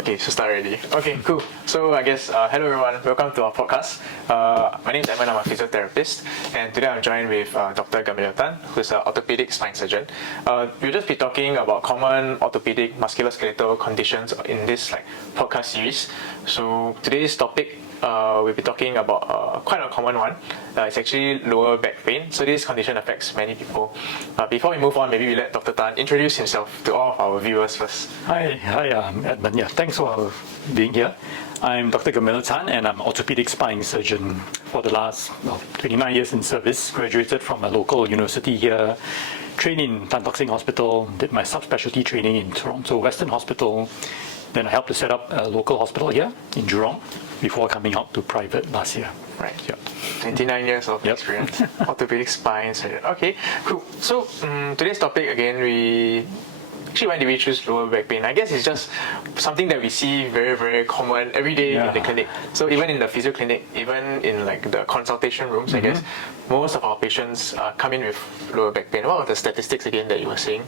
Okay, so start already. Okay, cool. So I guess, hello everyone, welcome to our podcast. My name is Edmond, I'm a physiotherapist, and today I'm joined with Dr Gamaliel Tan, who's an orthopedic spine surgeon. We'll just be talking about common orthopedic musculoskeletal conditions in this podcast series. So today's topic, we'll be talking about quite a common one. It's actually lower back pain. So this condition affects many people. Before we move on, maybe we let Dr. Tan introduce himself to all of our viewers first. Hi, I'm Edmond. Yeah, thanks for being here. I'm Dr. Gamaliel Tan, and I'm an orthopedic spine surgeon for the last 29 years in service. Graduated from a local university here, trained in Tan Tock Seng Hospital, did my subspecialty training in Toronto Western Hospital. Then I helped to set up a local hospital here in Jurong before coming out to private last year. Right. Yep. 29 years of experience. Orthopedic spine surgeon. Okay, cool. So today's topic again, why did we choose lower back pain? I guess it's just something that we see very, very common every day in the clinic. So even in the physio clinic, even in the consultation rooms, I guess most of our patients come in with lower back pain. What were the statistics again that you were saying?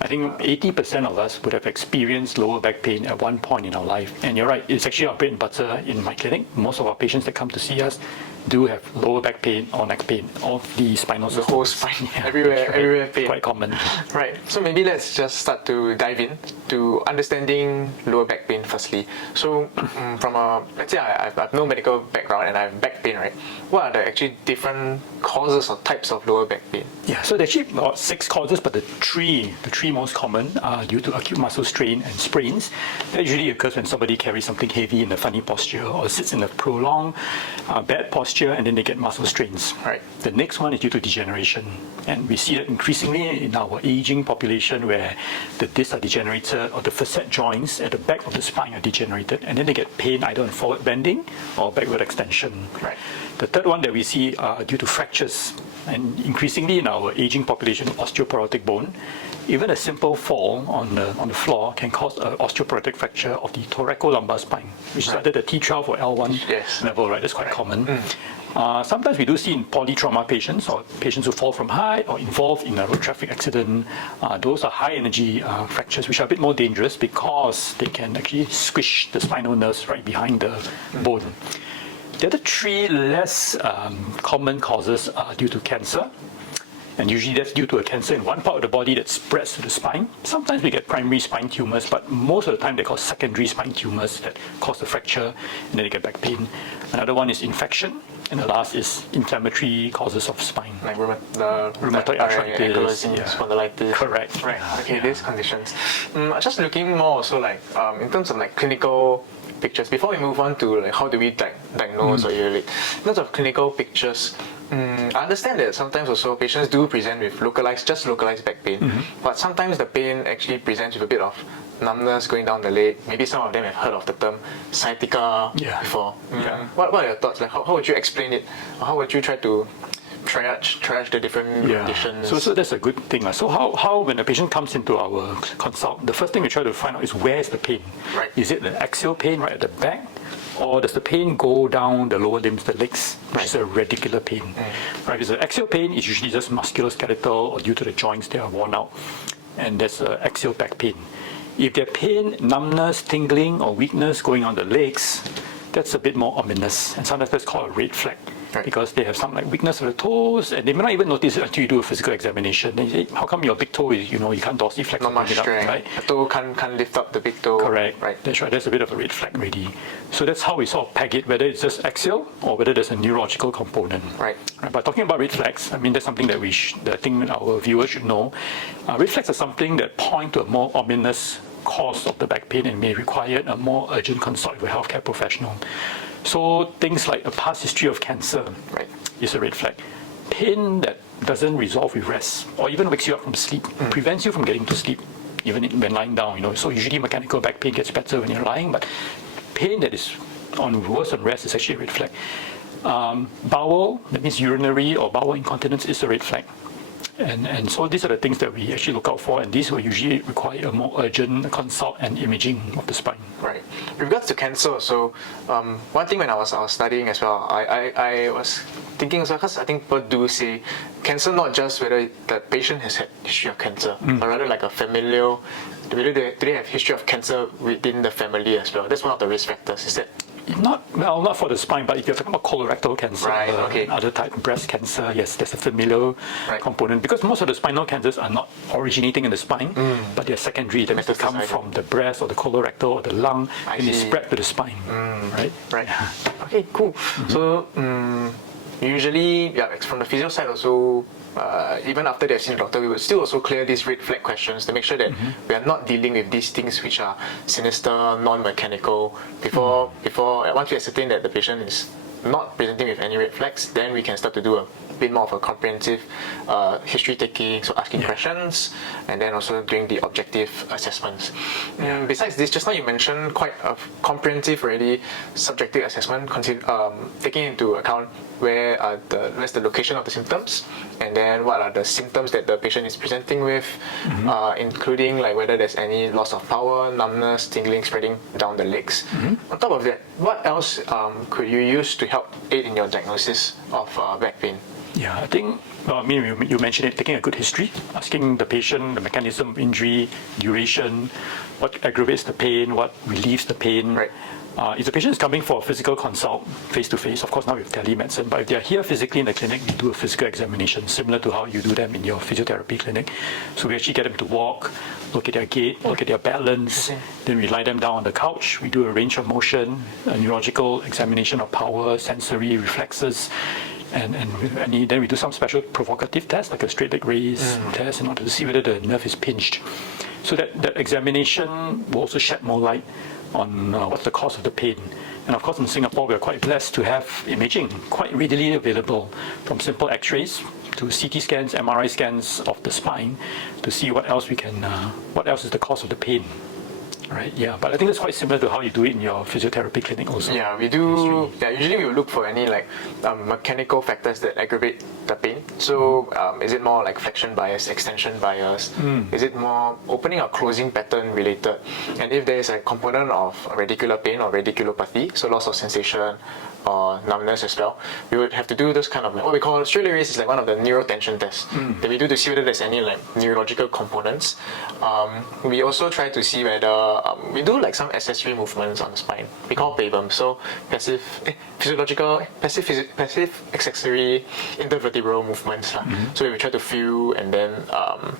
I think 80% of us would have experienced lower back pain at one point in our life. And you're right, it's actually our bread and butter in my clinic. Most of our patients that come to see us do have lower back pain or neck pain of the spinal system. The whole spine, everywhere pain. Quite common. Right. So maybe let's just start to dive in to understanding lower back pain firstly. So let's say I have no medical background and I have back pain, right? What are the actually different causes or types of lower back pain? Yeah, so there's actually about 6 causes, but the three most common are due to acute muscle strain and sprains. That usually occurs when somebody carries something heavy in a funny posture or sits in a prolonged bad posture, and then they get muscle strains. Right. The next one is due to degeneration, and we see that increasingly in our aging population where the discs are degenerated or the facet joints at the back of the spine are degenerated, and then they get pain either on forward bending or backward extension. Right. The third one that we see are due to fractures, and increasingly in our aging population, osteoporotic bone. Even a simple fall on the floor can cause an osteoporotic fracture of the thoracolumbar spine, which is either the T12 or L1 level, right? That's quite common. Sometimes we do see in polytrauma patients or patients who fall from height or involved in a road traffic accident. Those are high energy fractures, which are a bit more dangerous because they can actually squish the spinal nerves right behind the bone. The other 3 less common causes are due to cancer. And usually that's due to a cancer in one part of the body that spreads to the spine. Sometimes we get primary spine tumors, but most of the time they cause secondary spine tumors that cause the fracture, and then they get back pain. Another one is infection, and the last is inflammatory causes of spine. Like rheumatoid arthritis, spondylitis. Correct. Right. Okay, these conditions. Just looking more also in terms of clinical pictures, before we move on to how do we diagnose or evaluate, in terms of clinical pictures, I understand that sometimes also patients do present with localized back pain, but sometimes the pain actually presents with a bit of numbness going down the leg. Maybe some of them have heard of the term sciatica before. What are your thoughts? How would you explain it? Or how would you try to triage the different conditions? So that's a good thing. So how when a patient comes into our consult, the first thing we try to find out is where's the pain. Right. Is it the axial pain right at the back? Or does the pain go down the lower limbs, the legs, which is a radicular pain? Right, because the axial pain is usually just musculoskeletal or due to the joints that are worn out, and that's axial back pain. If there's pain, numbness, tingling, or weakness going on the legs, that's a bit more ominous, and sometimes that's called a red flag. Because they have some weakness of the toes, and they may not even notice it until you do a physical examination. Then you say, how come your big toe is, you can't dorsiflex? Not much strength. Right? The toe can't lift up the big toe. Correct. Right. That's right. That's a bit of a red flag already. So that's how we sort of peg it, whether it's just axial or whether there's a neurological component. Right. But talking about red flags, I mean that's something that that I think our viewers should know. Red flags are something that point to a more ominous cause of the back pain and may require a more urgent consult with a healthcare professional. So things like a past history of cancer is a red flag. Pain that doesn't resolve with rest or even wakes you up from sleep, prevents you from getting to sleep, even when lying down. So usually mechanical back pain gets better when you're lying, but pain that is worse on rest is actually a red flag. Bowel, that means urinary or bowel incontinence, is a red flag. And so these are the things that we actually look out for, and these will usually require a more urgent consult and imaging of the spine. Right. With regards to cancer, so one thing when I was studying as well, I was thinking as well, because I think people do say cancer not just whether the patient has had history of cancer, but rather like a familial, do they have history of cancer within the family as well? That's one of the risk factors, is that? Not for the spine, but if you're talking about colorectal cancer, right, okay. Other type, breast cancer, yes, there's a familial component, because most of the spinal cancers are not originating in the spine, but they're secondary. They means they come from the breast or the colorectal or the lung, and they spread to the spine, right? Right. Okay, cool. So usually, from the physio side also, even after they've seen a doctor, we would still also clear these red flag questions to make sure that we are not dealing with these things which are sinister, non-mechanical. Before once we ascertain that the patient is not presenting with any red flags, then we can start to do a bit more of a comprehensive history taking, so asking questions, and then also doing the objective assessments. Besides this, just now you mentioned quite a comprehensive already subjective assessment, taking into account where's the location of the symptoms, and then what are the symptoms that the patient is presenting with, including like whether there's any loss of power, numbness, tingling, spreading down the legs. On top of that, what else could you use to help aid in your diagnosis of back pain? Yeah, I think, you mentioned it, taking a good history, asking the patient the mechanism of injury, duration, what aggravates the pain, what relieves the pain. Right. If the patient is coming for a physical consult, face-to-face, of course now with telemedicine, but if they're here physically in the clinic, we do a physical examination, similar to how you do them in your physiotherapy clinic. So we actually get them to walk, look at their gait, look at their balance, then we lie them down on the couch, we do a range of motion, a neurological examination of power, sensory, reflexes, and then we do some special provocative tests, like a straight leg raise test, in order to see whether the nerve is pinched. So that examination will also shed more light on what's the cause of the pain. And of course in Singapore we are quite blessed to have imaging quite readily available, from simple x-rays to CT scans, MRI scans of the spine, to see what else is the cause of the pain. Right, yeah, but I think that's quite similar to how you do it in your physiotherapy clinic also. Yeah, we do. Yeah, usually we will look for any like mechanical factors that aggravate the pain. So is it more like flexion bias, extension bias? Is it more opening or closing pattern related? And if there is a component of radicular pain or radiculopathy, so loss of sensation or numbness as well, we would have to do those kind of what we call straight leg raise, is like one of the neurotension tests that we do to see whether there's any like neurological components. We also try to see whether we do like some accessory movements on the spine. We call PAVM, so passive accessory intervertebral movements. So we try to feel and then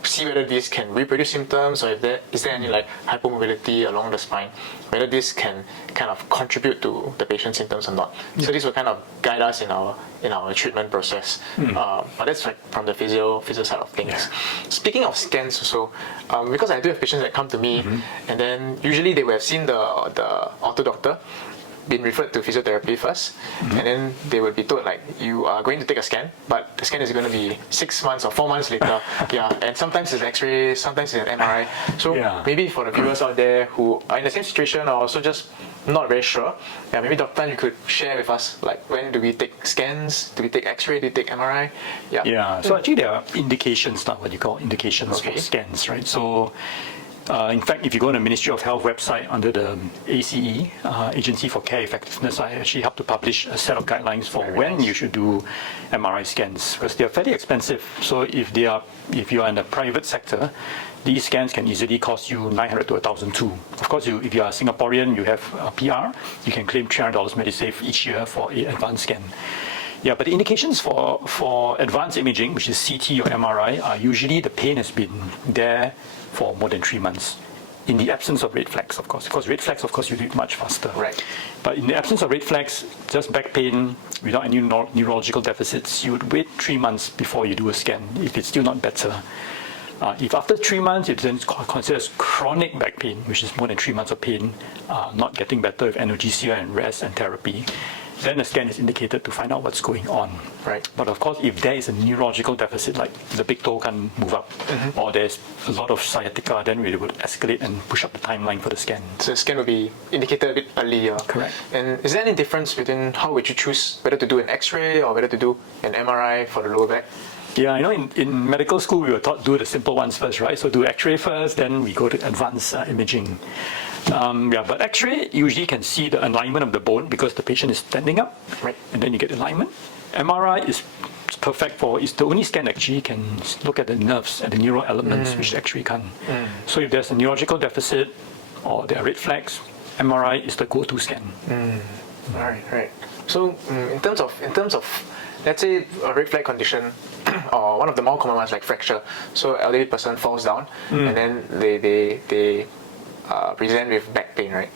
see whether these can reproduce symptoms, or if there is any like hypomobility along the spine, whether this can kind of contribute to the patient's symptoms or not. So this will kind of guide us in our treatment process. But that's like from the physio side of things. Speaking of scans also, because I do have patients that come to me, and then usually they will have seen the ortho doctor, been referred to physiotherapy first, and then they will be told like, you are going to take a scan, but the scan is going to be 6 months or 4 months later. And sometimes it's X-ray, sometimes it's an MRI. So maybe for the viewers out there who are in the same situation or also just not very sure, maybe Dr. Tan, you could share with us like, when do we take scans? Do we take X-ray? Do we take MRI? So actually there are indications, not what you call indications for scans, right? So in fact, if you go on the Ministry of Health website under the ACE, Agency for Care Effectiveness, I actually help to publish a set of guidelines for when you should do MRI scans, because they are fairly expensive. So if you are in the private sector, these scans can easily cost you 900 to 1,002. Of course, if you are a Singaporean, you have a PR, you can claim $300 Medisave each year for an advanced scan. But the indications for advanced imaging, which is CT or MRI, are usually the pain has been there for more than 3 months. In the absence of red flags, of course. Because red flags, of course, you do it much faster. Right. But in the absence of red flags, just back pain, without any neurological deficits, you would wait 3 months before you do a scan, if it's still not better. If after 3 months it's then considered as chronic back pain, which is more than 3 months of pain, not getting better with analgesia and rest and therapy, then a scan is indicated to find out what's going on. Right. But of course, if there is a neurological deficit, like the big toe can't move up, or there's a lot of sciatica, then we would escalate and push up the timeline for the scan. So the scan will be indicated a bit earlier. Correct. And is there any difference between how would you choose whether to do an X-ray or whether to do an MRI for the lower back? Yeah, in medical school, we were taught do the simple ones first, right? So do X-ray first, then we go to advanced imaging. But X-ray usually can see the alignment of the bone because the patient is standing up, Right. and then you get alignment. MRI is perfect it's the only scan actually can look at the nerves and the neural elements, which X-ray can't. So if there's a neurological deficit or there are red flags, MRI is the go-to scan. Right. So in terms of let's say a red flag condition or one of the more common ones like fracture. So elderly person falls down and then they present with back pain, right?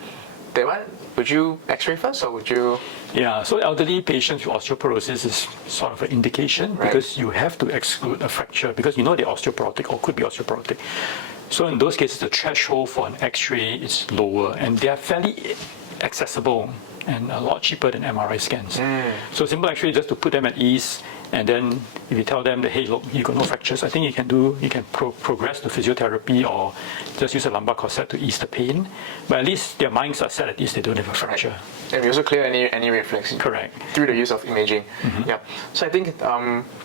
That one, would you X-ray first or would you? Yeah, so elderly patients with osteoporosis is sort of an indication because you have to exclude a fracture because they're osteoporotic or could be osteoporotic. So in those cases, the threshold for an X-ray is lower and they are fairly accessible and a lot cheaper than MRI scans. So simple X-ray just to put them at ease, and then if you tell them that, hey, look, you got no fractures, I think you can progress to physiotherapy or just use a lumbar corset to ease the pain. But at least their minds are set at ease, they don't have a fracture. And we also clear any reflex. Correct. Through the use of imaging. Yeah. So I think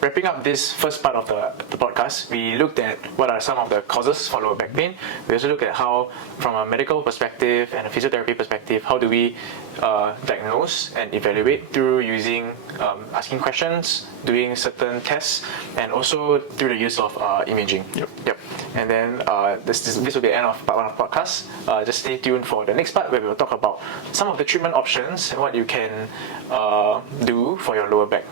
wrapping up this first part of the podcast, we looked at what are some of the causes for lower back pain. We also looked at how, from a medical perspective and a physiotherapy perspective, how do we diagnose and evaluate through using asking questions, doing certain tests, and also through the use of imaging. Yep. And then this will be the end of part 1 of the podcast. Just stay tuned for the next part where we will talk about some of the treatment options and what you can do for your lower back.